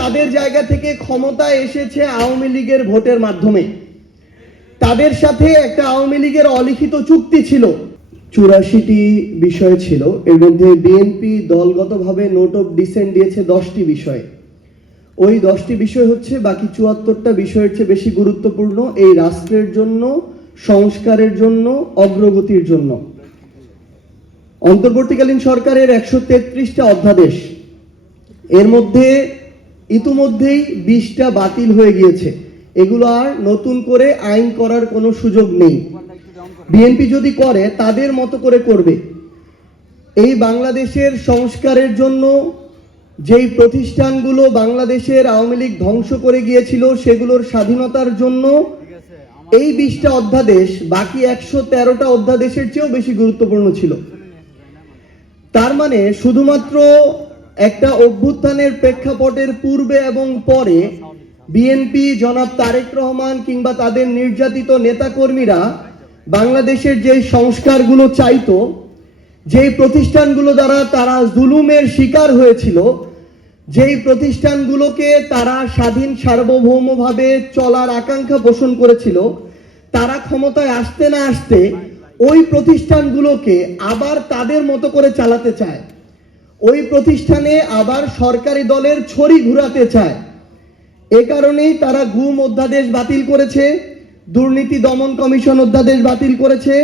তাদের জায়গা থেকে ক্ষমতায় এসেছে আওয়ামী লীগের ভোটের মাধ্যমে। তাদের সাথে একটা আওয়ামী লীগের অলিখিত চুক্তি ছিল। 84টি বিষয় ছিল, এর মধ্যে বিএনপি দলগতভাবে নোট অফ ডিসেন্ট দিয়েছে 10টি বিষয়। ওই 10টি বিষয় হচ্ছে বাকি 74টা বিষয়ের চেয়ে বেশি গুরুত্বপূর্ণ এই রাষ্ট্রের জন্য, সংস্কারের জন্য, অগ্রগতির জন্য। অন্তর্বর্তীকালীন সরকারের 133টা অধ্যাদেশ, এর মধ্যে ইতিমধ্যেই 20টা বাতিল হয়ে গিয়েছে। এগুলো আর নতুন করে আইন করার কোনো সুযোগ নেই। বিএনপি যদি করে তাদের মতো করে করবে। এই বাংলাদেশের সংস্কারের জন্য যেই প্রতিষ্ঠানগুলো বাংলাদেশের আওয়ামী লীগ ধ্বংস করে গিয়েছিল সেগুলোর স্বাধীনতার জন্য এই 20টা অধ্যাদেশ বাকি 113টা অধ্যাদেশের চেয়েও বেশি গুরুত্বপূর্ণ ছিল। তার মানে শুধুমাত্র একটা অভ্যুত্থানের প্রেক্ষাপটের পূর্বে এবং পরে বিএনপি, জনাব তারেক রহমান কিংবা তাদের নির্যাতিত নেতাকর্মীরা বাংলাদেশের যে সংস্কারগুলো চাইতো, যেই প্রতিষ্ঠানগুলো দ্বারা তারা জুলুমের শিকার হয়েছিল, যেই প্রতিষ্ঠানগুলোকে তারা স্বাধীন সার্বভৌমভাবে চলার আকাঙ্ক্ষা পোষণ করেছিল, তারা ক্ষমতায় আসতে না আসতে ওই প্রতিষ্ঠানগুলোকে আবার তাদের মতো করে চালাতে চায়। ওই প্রতিষ্ঠানে আবার সরকারি দলের ছড়ি ঘুরাতে চায়। এ কারণেই তারা গুম অধ্যাদেশ বাতিল করেছে, দুর্নীতি দমন কমিশন অধ্যাদেশ বাতিল করেছে,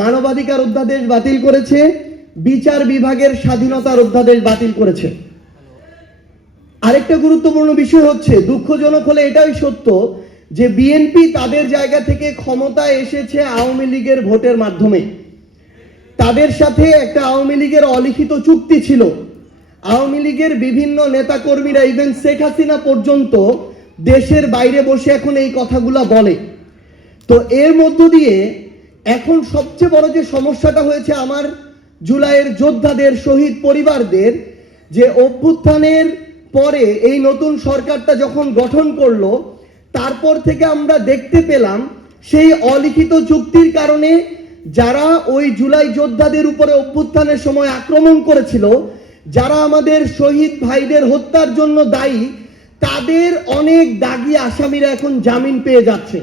মানবাধিকার অধ্যাদেশ বাতিল করেছে, বিচার বিভাগের স্বাধীনতার অধ্যাদেশ বাতিল করেছে। আরেকটা গুরুত্বপূর্ণ বিষয় হচ্ছে, দুঃখজনক হলে এটাই সত্য যে বিএনপি তাদের জায়গা থেকে ক্ষমতায় এসেছে আওয়ামী লীগের ভোটের মাধ্যমে। তাদের সাথে একটা আওয়ামী লীগের অলিখিত চুক্তি ছিল। আওয়ামী লীগের বিভিন্ন নেতাকর্মীরা, ইভেন শেখ হাসিনা পর্যন্ত দেশের বাইরে বসে এখন এই কথাগুলা বলে। তো এর মধ্য দিয়ে এখন সবচেয়ে বড় যে সমস্যাটা হয়েছে আমার জুলাইয়ের যোদ্ধাদের, শহীদ পরিবারদের, যে অভ্যুত্থানের পরে এই নতুন সরকারটা যখন গঠন করলো, তারপর থেকে আমরা দেখতে পেলাম সেই অলিখিত চুক্তির কারণে যারা ওই জুলাই যোদ্ধাদের উপরে অভ্যুত্থানের সময় আক্রমণ করেছিল, যারা আমাদের শহীদ ভাইদের হত্যার জন্য দায়ী, তাদের অনেক দাগী আসামিরা এখন জামিন পেয়ে যাচ্ছে।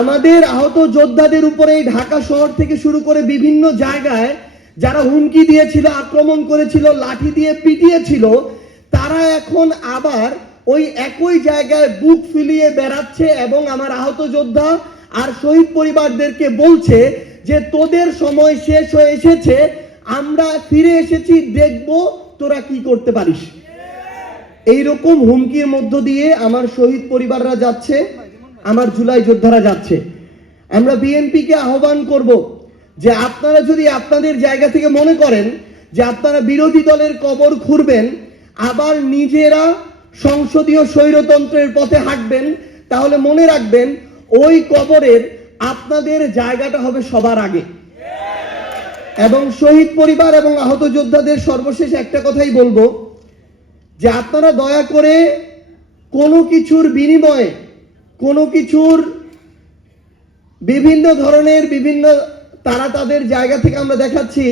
আমাদের আহত যোদ্ধাদের উপরে ঢাকা শহর থেকে শুরু করে বিভিন্ন জায়গায় যারা হুমকি দিয়েছিল, আক্রমণ করেছিল, লাঠি দিয়ে পিটিয়েছিল, তারা এখন আবার ওই একই জায়গায় বুক ফুলিয়ে বেড়াচ্ছে এবং আমার আহত যোদ্ধা আর শহীদ পরিবারদেরকে বলছে যে তোদের সময় শেষ হয়ে এসেছে, আমরা ফিরে এসেছি, দেখব তোরা কি করতে পারিস। এইরকম হুমকির মধ্য দিয়ে আমার শহীদ পরিবাররা যাচ্ছে, আমার জুলাই যোদ্ধারা যাচ্ছে। আমরা বিএনপিকে আহ্বান করব যে আপনারা যদি আপনাদের জায়গা থেকে মনে করেন যে আপনারা বিরোধী দলের কবর খুঁড়বেন, আবার নিজেরা সংসদীয় স্বৈরতন্ত্রের পথে হাঁটবেন, তাহলে মনে রাখবেন ওই কবরের আপনাদের জায়গাটা হবে সবার আগে। এবং শহীদ পরিবার এবং আহত যোদ্ধাদের সর্বশেষ একটা কথাই বলবো যে আপনারা দয়া করে কোনো কিছুর বিনিময়ে, কোনো কিছুর বিভিন্ন ধরনের তারা তাদের জায়গা থেকে আমরা দেখাচ্ছি,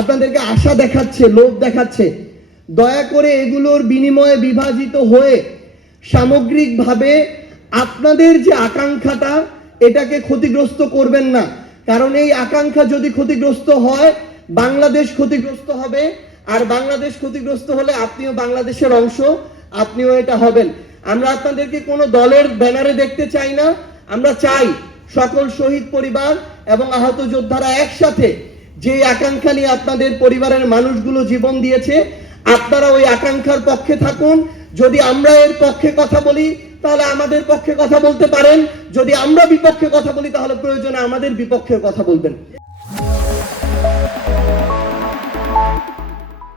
আপনাদেরকে আশা দেখাচ্ছে, লোভ দেখাচ্ছে, দয়া করে এগুলোর বিনিময়ে বিভাজিত হয়ে সামগ্রিকভাবে আপনাদের যে আকাঙ্ক্ষাটা, এটাকে ক্ষতিগ্রস্ত করবেন না। কারণ এই আকাঙ্ক্ষা যদি ক্ষতিগ্রস্ত হয়, বাংলাদেশ ক্ষতিগ্রস্ত হবে, আর বাংলাদেশ ক্ষতিগ্রস্ত হলে আপনিও বাংলাদেশের অংশ, আপনিও এটা হবেন। আমরা আপনাদেরকে কোনো দলের ব্যানারে দেখতে চাই না। আমরা চাই সকল শহীদ পরিবার এবং আহত যোদ্ধারা একসাথে যে আকাঙ্ক্ষা নিয়ে আপনাদের পরিবারের মানুষগুলো জীবন দিয়েছে, আপনারা ওই আকাঙ্ক্ষার পক্ষে থাকুন। যদি আমরা এর পক্ষে কথা বলি তাহলে আমাদের পক্ষে কথা বলতে পারেন, যদি আমরা বিপক্ষে কথা বলি তাহলে প্রয়োজনে আমাদের বিপক্ষে কথা বলবেন।